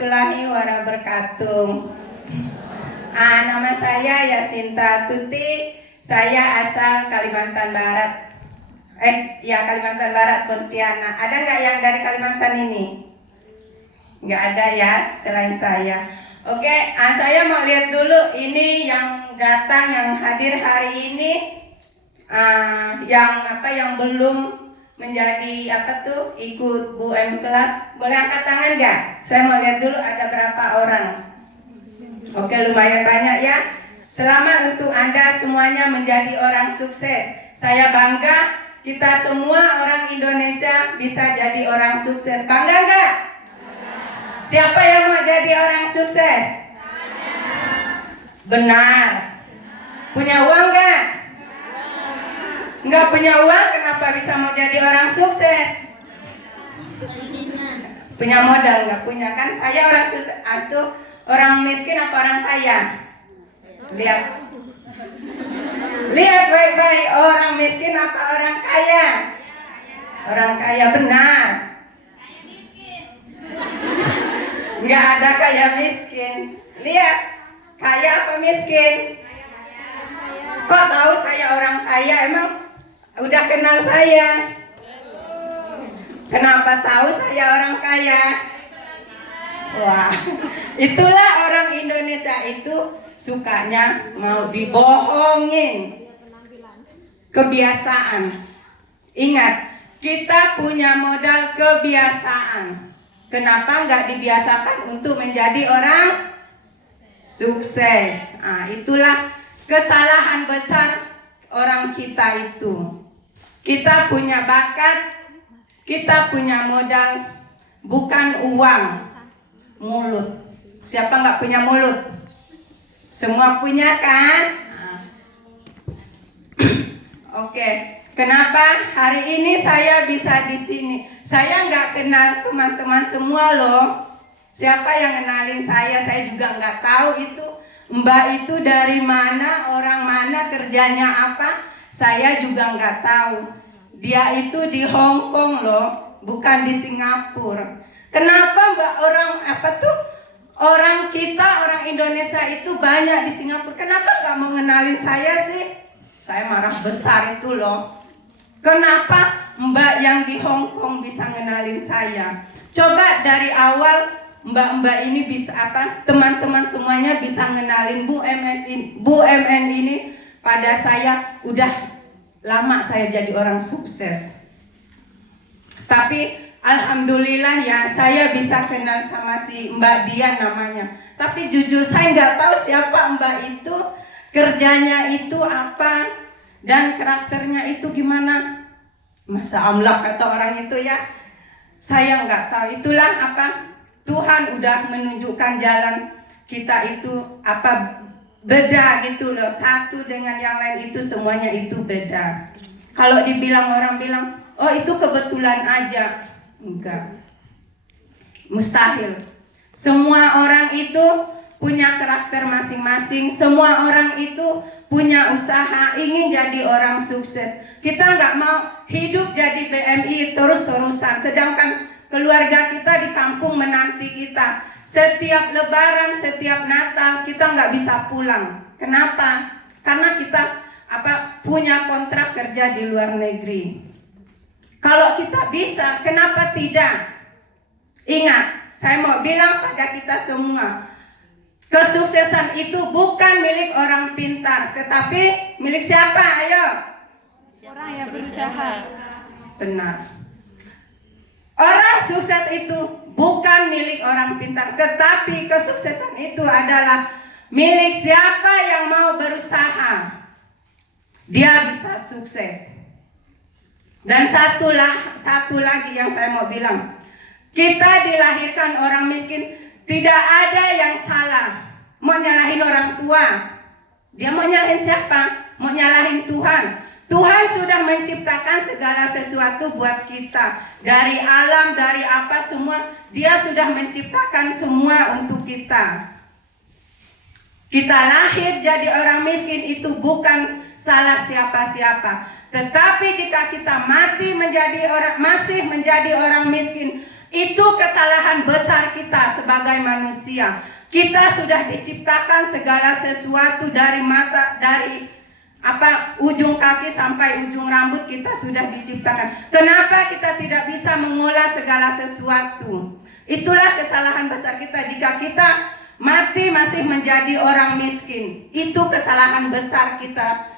warahmatullahi wabarakatuh. Nama saya Yasinta Tuti. Saya asal Kalimantan Barat. Kalimantan Barat, Pontianak. Ada nggak yang dari Kalimantan ini? Nggak ada ya, selain saya. Oke, saya mau lihat dulu ini yang datang, yang hadir hari ini, yang belum menjadi ikut Bu M kelas. Boleh angkat tangan nggak? Saya mau lihat dulu ada berapa orang. Oke, lumayan banyak ya. Selamat untuk Anda semuanya menjadi orang sukses. Saya bangga kita semua orang Indonesia bisa jadi orang sukses. Bangga nggak? Siapa yang mau jadi orang sukses? Benar. Punya uang nggak? Nggak punya uang, kenapa bisa mau jadi orang sukses? Punya modal nggak punya? Kan saya orang sukses. Atau orang miskin apa orang kaya? Lihat baik-baik, orang miskin apa orang kaya? Orang kaya, benar. Nggak ada kaya miskin. Lihat, kaya apa miskin? Kok tahu saya orang kaya? Emang udah kenal saya? Kenapa tahu saya orang kaya? Wah, itulah orang Indonesia itu sukanya mau dibohongin. Kebiasaan. Ingat, kita punya modal kebiasaan. Kenapa nggak dibiasakan untuk menjadi orang sukses? Itulah kesalahan besar orang kita itu. Kita punya bakat, kita punya modal, bukan uang, mulut. Siapa nggak punya mulut? Semua punya kan? Oke. Kenapa hari ini saya bisa di sini? Saya nggak kenal teman-teman semua loh. Siapa yang kenalin saya juga nggak tahu itu. Mbak itu dari mana, orang mana, kerjanya apa? Saya juga nggak tahu. Dia itu di Hong Kong loh, bukan di Singapura. Kenapa Mbak orang kita, orang Indonesia itu banyak di Singapura? Kenapa nggak mau ngenalin saya sih? Saya marah besar itu loh. Kenapa Mbak yang di Hong Kong bisa ngenalin saya? Coba dari awal Mbak-mbak ini bisa teman-teman semuanya bisa ngenalin Bu MN ini pada saya. Udah lama saya jadi orang sukses. Tapi alhamdulillah ya, saya bisa kenal sama si Mbak Dian namanya. Tapi jujur saya nggak tahu siapa Mbak itu, kerjanya itu apa, dan karakternya itu gimana. Masa amlak kata orang itu ya, saya nggak tahu. Itulah Tuhan udah menunjukkan jalan kita itu beda gitu loh. Satu dengan yang lain itu semuanya itu beda. Kalau dibilang orang bilang, oh itu kebetulan aja. Enggak, mustahil. Semua orang itu punya karakter masing-masing. Semua orang itu punya usaha, ingin jadi orang sukses. Kita nggak mau hidup jadi BMI terus-terusan, sedangkan keluarga kita di kampung menanti kita. Setiap lebaran, setiap Natal kita nggak bisa pulang. Kenapa? Karena kita punya kontrak kerja di luar negeri. Kalau kita bisa, kenapa tidak? Ingat, saya mau bilang pada kita semua, kesuksesan itu bukan milik orang pintar, tetapi milik siapa? Ayo. Orang yang berusaha. Benar. Orang sukses itu bukan milik orang pintar, tetapi kesuksesan itu adalah milik siapa yang mau berusaha. Dia bisa sukses. Dan satu lagi yang saya mau bilang, kita dilahirkan orang miskin, tidak ada yang salah. Mau nyalahin orang tua, dia mau nyalahin siapa? Mau nyalahin Tuhan. Tuhan sudah menciptakan segala sesuatu buat kita. Dari alam, dari apa semua, Dia sudah menciptakan semua untuk kita. Kita lahir jadi orang miskin itu bukan salah siapa-siapa. Tetapi jika kita masih menjadi orang miskin, Itu kesalahan besar kita sebagai manusia. Kita sudah diciptakan segala sesuatu dari ujung kaki sampai ujung rambut kita sudah diciptakan. Kenapa kita tidak bisa mengolah segala sesuatu? Itulah kesalahan besar kita. Jika kita mati masih menjadi orang miskin, itu kesalahan besar kita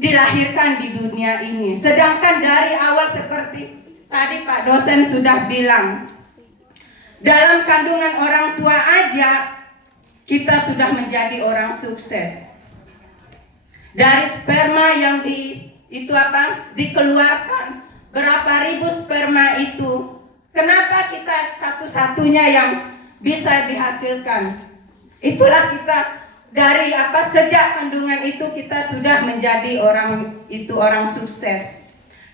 dilahirkan di dunia ini. Sedangkan dari awal seperti tadi Pak dosen sudah bilang, dalam kandungan orang tua aja kita sudah menjadi orang sukses. Dari sperma yang dikeluarkan, berapa ribu sperma itu, kenapa kita satu-satunya yang bisa dihasilkan? Itulah kita dari sejak kandungan itu kita sudah menjadi orang sukses.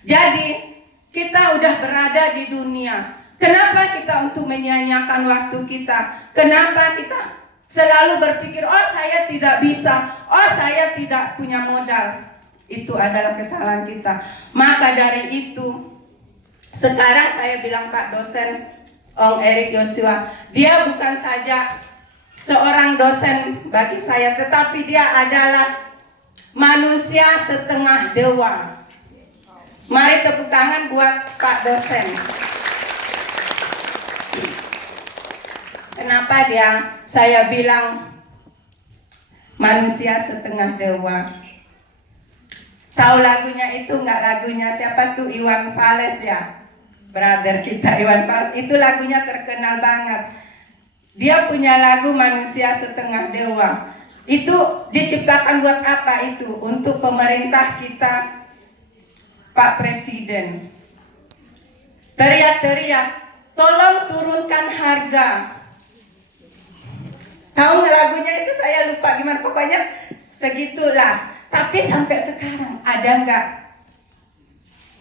Jadi kita udah berada di dunia. Kenapa kita untuk menyia-nyiakan waktu kita? Kenapa kita selalu berpikir, oh saya tidak bisa, oh saya tidak punya modal? Itu adalah kesalahan kita. Maka dari itu, sekarang saya bilang Pak dosen Om Erik Yosua, dia bukan saja seorang dosen bagi saya, tetapi dia adalah manusia setengah dewa. Mari tepuk tangan buat Pak dosen. Kenapa saya bilang manusia setengah dewa? Tahu lagunya itu nggak? Lagunya siapa tuh? Iwan Fals ya, brother kita Iwan Fals. Itu lagunya terkenal banget. Dia punya lagu manusia setengah dewa. Itu diciptakan buat apa itu? Untuk pemerintah kita, Pak Presiden. Teriak-teriak, tolong turunkan harga. Tahu nggak lagunya itu? Saya lupa gimana, pokoknya segitulah. Tapi sampai sekarang ada nggak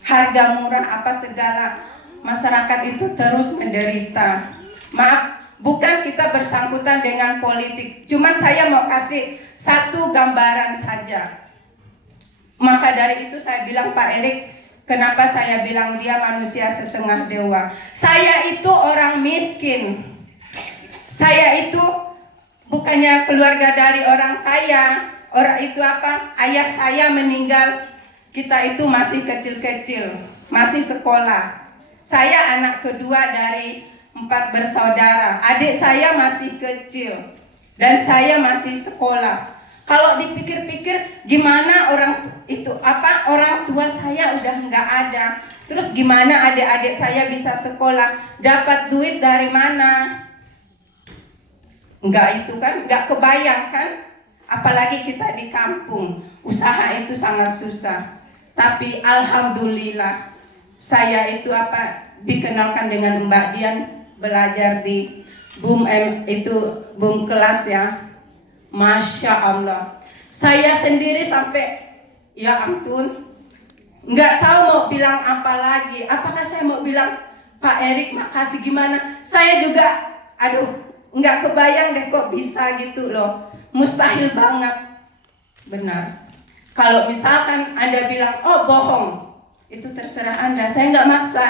harga murah apa segala? Masyarakat itu terus menderita. Maaf, bukan kita bersangkutan dengan politik. Cuma saya mau kasih satu gambaran saja. Maka dari itu saya bilang Pak Erik, kenapa saya bilang dia manusia setengah dewa? Saya itu orang miskin. Saya itu bukannya keluarga dari orang kaya. Orang itu ayah saya meninggal, kita itu masih kecil-kecil, masih sekolah. Saya anak kedua dari 4 bersaudara. Adik saya masih kecil dan saya masih sekolah. Kalau dipikir-pikir, gimana orang tua saya udah nggak ada. Terus gimana adik-adik saya bisa sekolah? Dapat duit dari mana? Enggak, itu kan nggak kebayang kan? Apalagi kita di kampung, usaha itu sangat susah. Tapi alhamdulillah saya itu dikenalkan dengan Mbak Dian, belajar di BUM kelas ya. Masya Allah, saya sendiri sampai ya ampun, nggak tahu mau bilang apa lagi. Apakah saya mau bilang Pak Erik makasih gimana? Saya juga nggak kebayang deh kok bisa gitu loh. Mustahil banget. Benar. Kalau misalkan Anda bilang, oh bohong, itu terserah Anda. Saya nggak maksa.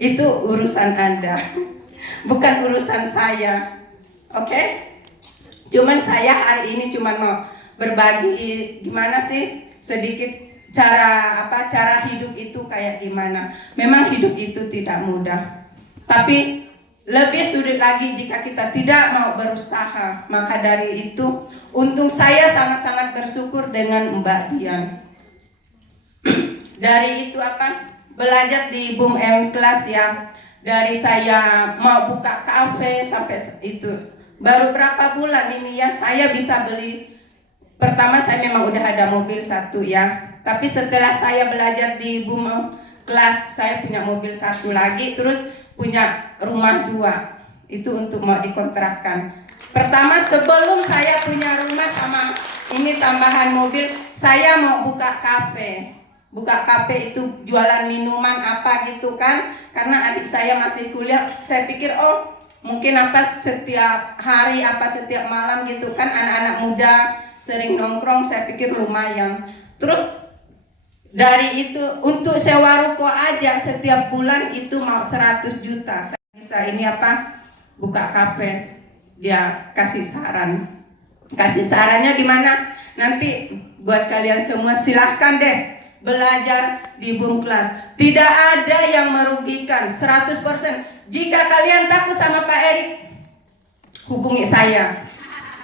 Itu urusan Anda, bukan urusan saya. Oke? Cuman saya hari ini cuma mau berbagi gimana sih sedikit cara hidup itu kayak gimana. Memang hidup itu tidak mudah. Tapi lebih sulit lagi jika kita tidak mau berusaha. Maka dari itu, untung saya sangat-sangat bersyukur dengan Mbak Dian. Dari itu belajar di BUM kelas ya. Dari saya mau buka kafe sampai itu. Baru berapa bulan ini ya saya bisa beli. Pertama saya memang udah ada mobil 1 ya. Tapi setelah saya belajar di BUM kelas, saya punya mobil 1 lagi. Terus punya rumah 2, itu untuk mau dikontrakkan. Pertama sebelum saya punya rumah sama ini tambahan mobil, saya mau buka kafe. Buka kafe itu jualan minuman gitu kan. Karena adik saya masih kuliah, saya pikir mungkin setiap hari setiap malam gitu kan, anak-anak muda sering nongkrong, saya pikir lumayan. Terus Dari itu untuk sewa ruko aja setiap bulan itu mau 100 juta. Saya bisa ini apa? Buka kafe. Dia kasih saran. Kasih sarannya gimana? Nanti buat kalian semua silahkan deh belajar di Bumklas. Tidak ada yang merugikan 100%. Jika kalian takut sama Pak Erik, hubungi saya.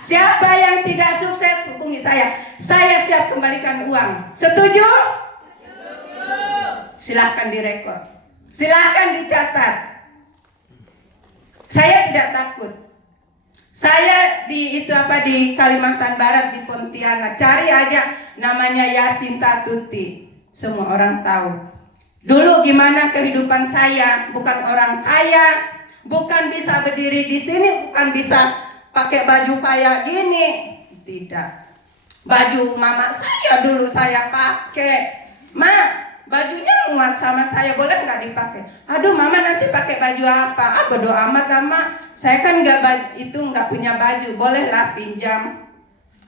Siapa yang tidak sukses, hubungi saya. Saya siap kembalikan uang. Setuju? Silahkan direkod, silahkan dicatat. Saya tidak takut. Saya di Kalimantan Barat, di Pontianak, cari aja namanya Yasinta Tuti. Semua orang tahu. Dulu gimana kehidupan saya, bukan orang kaya, bukan bisa berdiri di sini, bukan bisa pakai baju kayak gini. Tidak. Baju mama saya dulu saya pakai. Ma, bajunya muat sama saya, boleh nggak dipakai? Aduh mama, nanti pakai baju apa? Bodo amat sama. Saya kan nggak punya baju, bolehlah pinjam.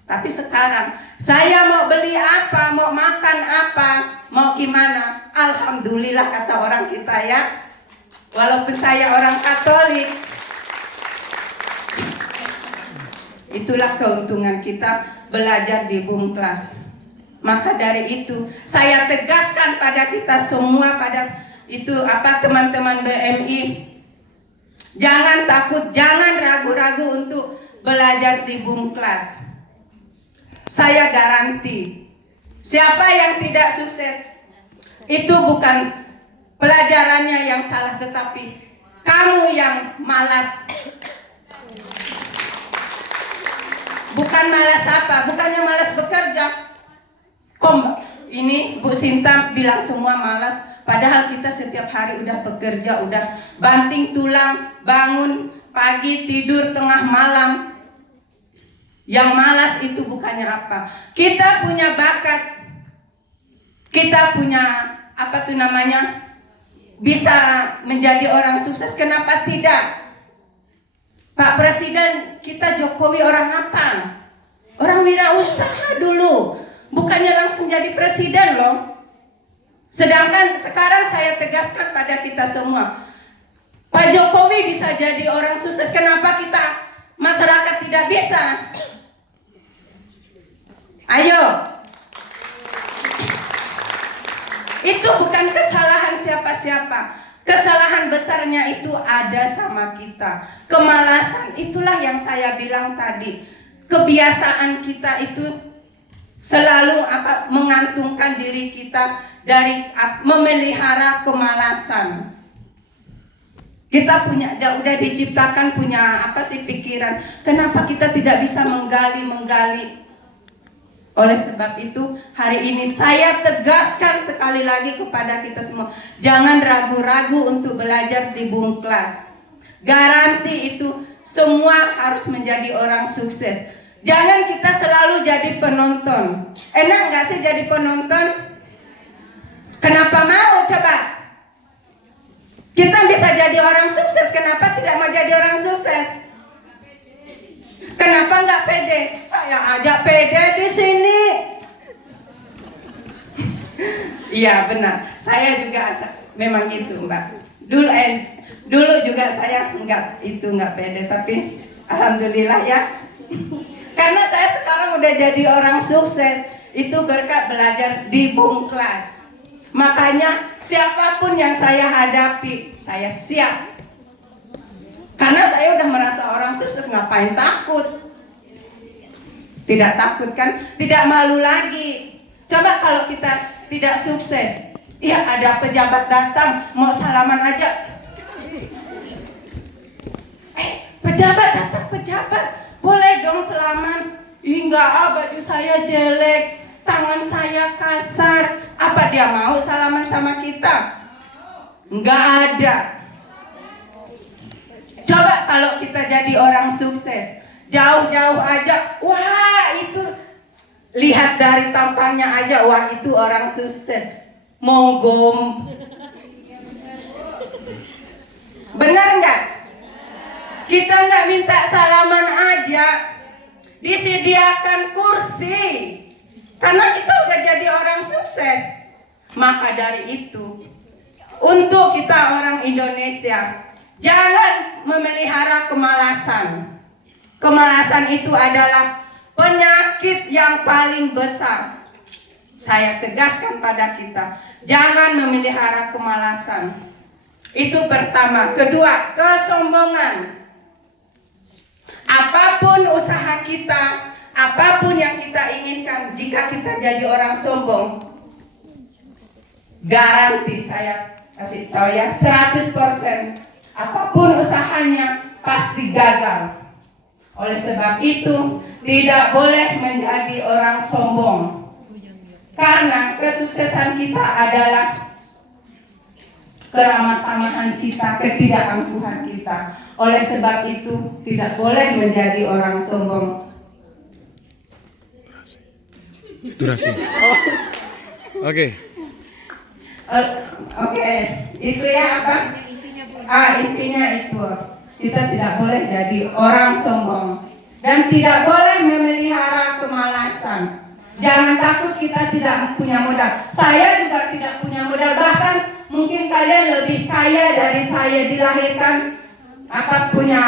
Tapi sekarang saya mau beli apa, mau makan apa, mau gimana? Alhamdulillah kata orang kita ya. Walaupun saya orang Katolik, itulah keuntungan kita belajar di Bumklas. Maka dari itu saya tegaskan pada kita semua, pada itu teman-teman BMI, jangan takut, jangan ragu-ragu untuk belajar di Bumklas. Saya garanti, siapa yang tidak sukses itu bukan pelajarannya yang salah, tetapi kamu yang malas. Bukan malas apa? Bukannya malas bekerja. Ini Bu Sinta bilang semua malas, padahal kita setiap hari udah bekerja, udah banting tulang, bangun pagi, tidur tengah malam. Yang malas itu bukannya apa? Kita punya bakat, kita punya bisa menjadi orang sukses. Kenapa tidak? Pak Presiden kita Jokowi orang apa? Orang wirausaha dulu, bukannya langsung jadi presiden loh. Sedangkan sekarang saya tegaskan pada kita semua, Pak Jokowi bisa jadi orang sukses, kenapa kita masyarakat tidak bisa? Ayo. Itu bukan kesalahan siapa-siapa. Kesalahan besarnya itu ada sama kita. Kemalasan, itulah yang saya bilang tadi. Kebiasaan kita itu selalu mengantungkan diri kita dari memelihara kemalasan. Kita udah diciptakan punya pikiran. Kenapa kita tidak bisa menggali? Oleh sebab itu, hari ini saya tegaskan sekali lagi kepada kita semua, jangan ragu-ragu untuk belajar di Bumklas. Garanti itu semua harus menjadi orang sukses. Jangan kita selalu jadi penonton. Enak nggak sih jadi penonton? Kenapa mau coba? Kita bisa jadi orang sukses, kenapa tidak mau jadi orang sukses? Kenapa nggak pede? Saya aja pede di sini. Iya benar, saya juga memang gitu Mbak. Dulu juga saya nggak pede, tapi alhamdulillah ya. Karena saya sekarang udah jadi orang sukses, itu berkat belajar di Bumklas. Makanya siapapun yang saya hadapi, saya siap. Karena saya udah merasa orang sukses, ngapain takut? Tidak takut kan? Tidak malu lagi. Coba kalau kita tidak sukses, ya ada pejabat datang, mau salaman aja. Pejabat datang, pejabat, boleh dong salaman. Enggak, baju saya jelek, tangan saya kasar. Apa dia mau salaman sama kita? Enggak ada. Coba kalau kita jadi orang sukses, jauh-jauh aja, wah itu lihat dari tampangnya aja, wah itu orang sukses. Monggo. Benar nggak? Kita nggak minta salaman aja, disediakan kursi, karena kita udah jadi orang sukses. Maka dari itu, untuk kita orang Indonesia, jangan memelihara kemalasan. Kemalasan itu adalah penyakit yang paling besar. Saya tegaskan pada kita, jangan memelihara kemalasan. Itu pertama. Kedua, kesombongan. Apapun usaha kita, apapun yang kita inginkan, jika kita jadi orang sombong, garanti saya kasih tahu ya, 100% apapun usahanya pasti gagal. Oleh sebab itu, tidak boleh menjadi orang sombong. Karena kesuksesan kita adalah keramah tamahan kita, ketidakangkuhan kita. Oleh sebab itu, tidak boleh menjadi orang sombong. Durasi. Oke. Oke, itu ya apa? Intinya itu. Kita tidak boleh jadi orang sombong. Dan tidak boleh memelihara kemalasan. Jangan takut kita tidak punya modal. Saya juga tidak punya modal. Bahkan mungkin kalian lebih kaya dari saya, dilahirkan punya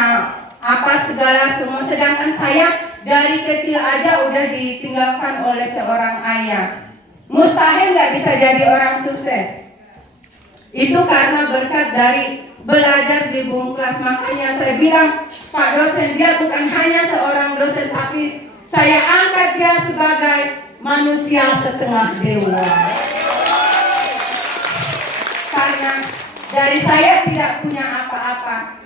segala semua. Sedangkan saya dari kecil aja udah ditinggalkan oleh seorang ayah. Mustahil nggak bisa jadi orang sukses. Itu karena berkat dari belajar di Bungklas. Makanya saya bilang, Pak dosen, dia bukan hanya seorang dosen, tapi saya angkat dia sebagai manusia setengah dewa. Karena dari saya tidak punya apa-apa,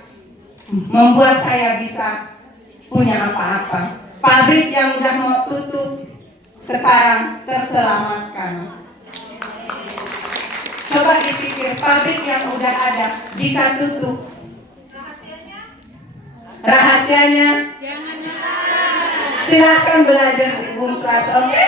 membuat saya bisa punya apa-apa. Pabrik yang udah mau tutup sekarang terselamatkan. Coba dipikir, pabrik yang udah ada jika tutup, rahasianya silahkan belajar di Bungklas, oke?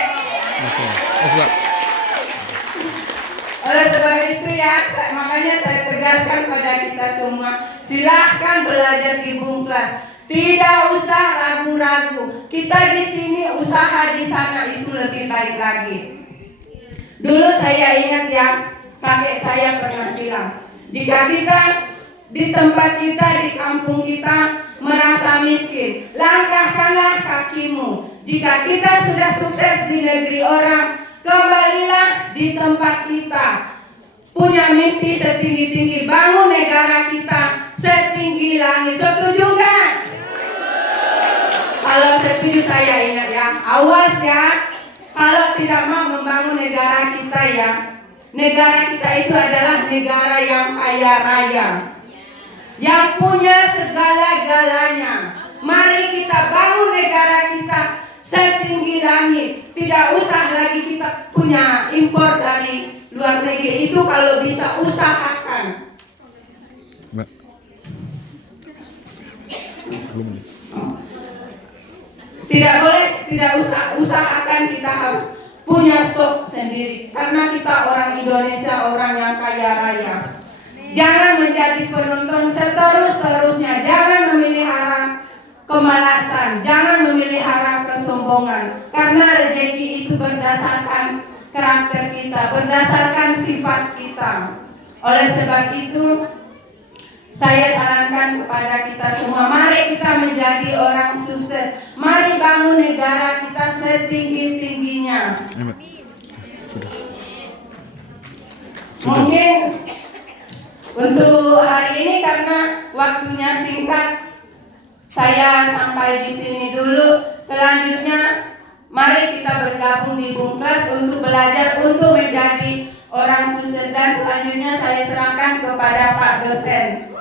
Oleh sebab itu ya, makanya saya tegaskan pada kita semua, silahkan belajar di Bungklas. Tidak usah ragu-ragu. Kita di sini, usaha di sana itu lebih baik lagi. Dulu saya ingat ya, kakek saya pernah bilang, jika kita di tempat kita, di kampung kita merasa miskin, langkahkanlah kakimu. Jika kita sudah sukses di negeri orang, kembalilah di tempat kita. Punya mimpi setinggi-tinggi, bangun negara kita setinggi langit. Setuju nggak? Kalau setuju saya ingat ya, awas ya, kalau tidak mau membangun negara kita ya. Negara kita itu adalah negara yang kaya raya, yang punya segala-galanya. Mari kita bangun negara kita setinggi langit. Tidak usah lagi kita punya impor dari luar negeri. Itu kalau bisa usahakan. Mbak. Belum. Tidak boleh, tidak usahakan kita harus punya stok sendiri. Karena kita orang Indonesia, orang yang kaya raya. Jangan menjadi penonton seterus-terusnya. Jangan memelihara kemalasan. Jangan memelihara kesombongan. Karena rezeki itu berdasarkan karakter kita, berdasarkan sifat kita. Oleh sebab itu, saya sarankan kepada kita semua, mari kita menjadi orang sukses. Mari bangun negara kita setinggi-tingginya. Sudah. Mungkin untuk hari ini karena waktunya singkat, saya sampai di sini dulu. Selanjutnya, mari kita bergabung di Bungklas untuk belajar untuk menjadi orang sukses. Dan selanjutnya saya serahkan kepada Pak dosen.